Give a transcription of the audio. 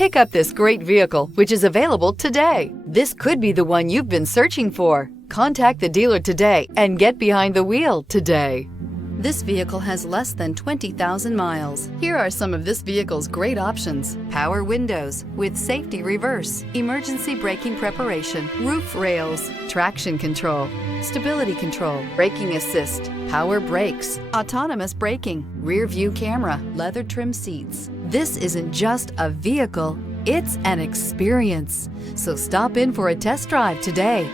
Pick up this great vehicle, which is available today. This could be the one you've been searching for. Contact the dealer today and get behind the wheel today. This vehicle has less than 20,000 miles. Here are some of this vehicle's great options: power windows with safety reverse, emergency braking preparation, roof rails, traction control, stability control, braking assist, power brakes, autonomous braking, rear view camera, leather trim seats. This isn't just a vehicle, it's an experience. So stop in for a test drive today.